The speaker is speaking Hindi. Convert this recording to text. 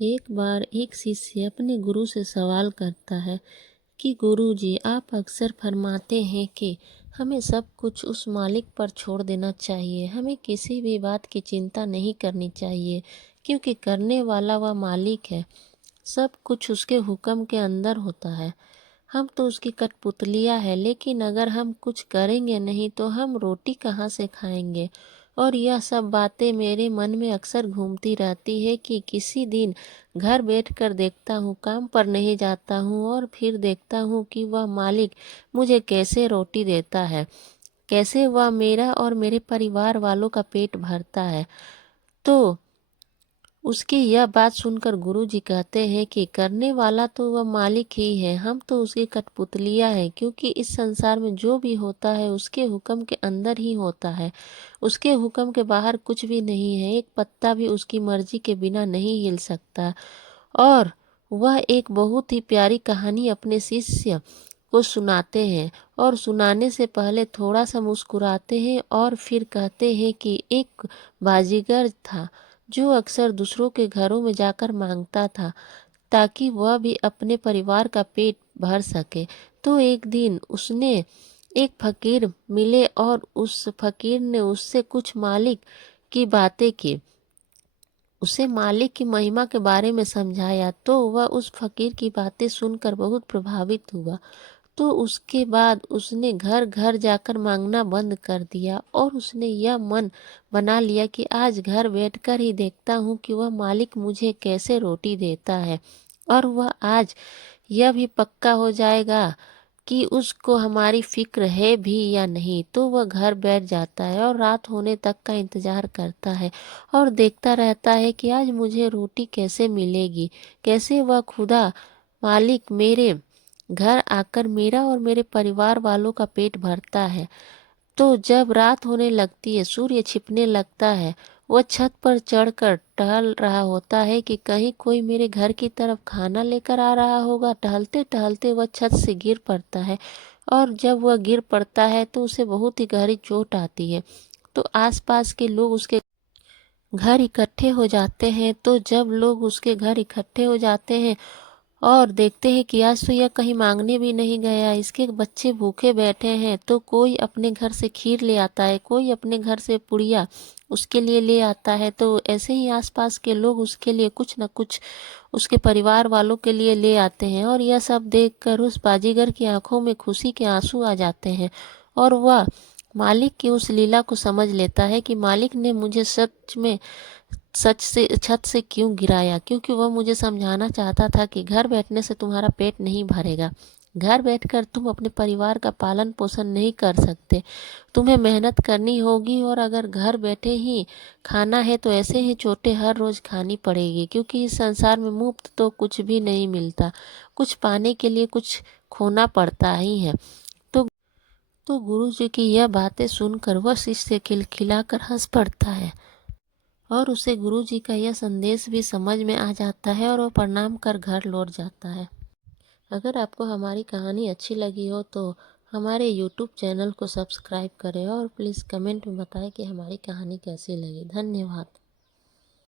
एक बार एक शिष्य अपने गुरु से सवाल करता है कि गुरुजी, आप अक्सर फरमाते हैं कि हमें सब कुछ उस मालिक पर छोड़ देना चाहिए, हमें किसी भी बात की चिंता नहीं करनी चाहिए, क्योंकि करने वाला वह मालिक है। सब कुछ उसके हुक्म के अंदर होता है। हम तो उसकी कठपुतलियाँ हैं, लेकिन अगर हम कुछ करेंगे नहीं तो हम रोटी कहाँ से खाएंगे। और यह सब बातें मेरे मन में अक्सर घूमती रहती है कि किसी दिन घर बैठकर देखता हूँ, काम पर नहीं जाता हूँ और फिर देखता हूँ कि वह मालिक मुझे कैसे रोटी देता है, कैसे वह मेरा और मेरे परिवार वालों का पेट भरता है। तो उसकी यह बात सुनकर गुरुजी कहते हैं कि करने वाला तो वह मालिक ही है, हम तो उसकी कठपुतलियाँ हैं, क्योंकि इस संसार में जो भी होता है उसके हुक्म के अंदर ही होता है। उसके हुक्म के बाहर कुछ भी नहीं है, एक पत्ता भी उसकी मर्जी के बिना नहीं हिल सकता। और वह एक बहुत ही प्यारी कहानी अपने शिष्य को सुनाते हैं और सुनाने से पहले थोड़ा सा मुस्कुराते हैं और फिर कहते हैं कि एक बाजीगर था जो अक्सर दूसरों के घरों में जाकर मांगता था ताकि वह भी अपने परिवार का पेट भर सके। तो एक दिन उसने एक फकीर मिले और उस फकीर ने उससे कुछ मालिक की बातें की, उसे मालिक की महिमा के बारे में समझाया। तो वह उस फकीर की बातें सुनकर बहुत प्रभावित हुआ। तो उसके बाद उसने घर घर जाकर मांगना बंद कर दिया और उसने यह मन बना लिया कि आज घर बैठकर ही देखता हूँ कि वह मालिक मुझे कैसे रोटी देता है। और वह आज यह भी पक्का हो जाएगा कि उसको हमारी फिक्र है भी या नहीं। तो वह घर बैठ जाता है और रात होने तक का इंतजार करता है और देखता रहता है कि आज मुझे रोटी कैसे मिलेगी, कैसे वह खुदा मालिक मेरे घर आकर मेरा और मेरे परिवार वालों का पेट भरता है। तो जब रात होने लगती है, सूर्य छिपने लगता है, वह छत पर चढ़कर टहल रहा होता है कि कहीं कोई मेरे घर की तरफ खाना लेकर आ रहा होगा। टहलते टहलते वह छत से गिर पड़ता है और जब वह गिर पड़ता है तो उसे बहुत ही गहरी चोट आती है। तो आसपास के लोग उसके घर इकट्ठे हो जाते हैं। तो जब लोग उसके घर इकट्ठे हो जाते हैं और देखते हैं कि आज तो यह कहीं मांगने भी नहीं गया, इसके बच्चे भूखे बैठे हैं, तो कोई अपने घर से खीर ले आता है, कोई अपने घर से पुड़िया उसके लिए ले आता है। तो ऐसे ही आसपास के लोग उसके लिए कुछ न कुछ उसके परिवार वालों के लिए ले आते हैं और यह सब देखकर उस बाजीगर की आंखों में खुशी के आंसू आ जाते हैं और वह मालिक की उस लीला को समझ लेता है कि मालिक ने मुझे सच से छत से क्यों गिराया, क्योंकि वह मुझे समझाना चाहता था कि घर बैठने से तुम्हारा पेट नहीं भरेगा। घर बैठकर तुम अपने परिवार का पालन पोषण नहीं कर सकते, तुम्हें मेहनत करनी होगी और अगर घर बैठे ही खाना है तो ऐसे ही चोटें हर रोज खानी पड़ेगी, क्योंकि इस संसार में मुफ्त तो कुछ भी नहीं मिलता, कुछ पाने के लिए कुछ खोना पड़ता ही है। तो गुरु जी की यह बातें सुनकर वह शिष्य खिलखिलाकर हंस पड़ता है और उसे गुरुजी का यह संदेश भी समझ में आ जाता है और वह प्रणाम कर घर लौट जाता है। अगर आपको हमारी कहानी अच्छी लगी हो तो हमारे यूट्यूब चैनल को सब्सक्राइब करें और प्लीज़ कमेंट में बताएं कि हमारी कहानी कैसी लगी। धन्यवाद।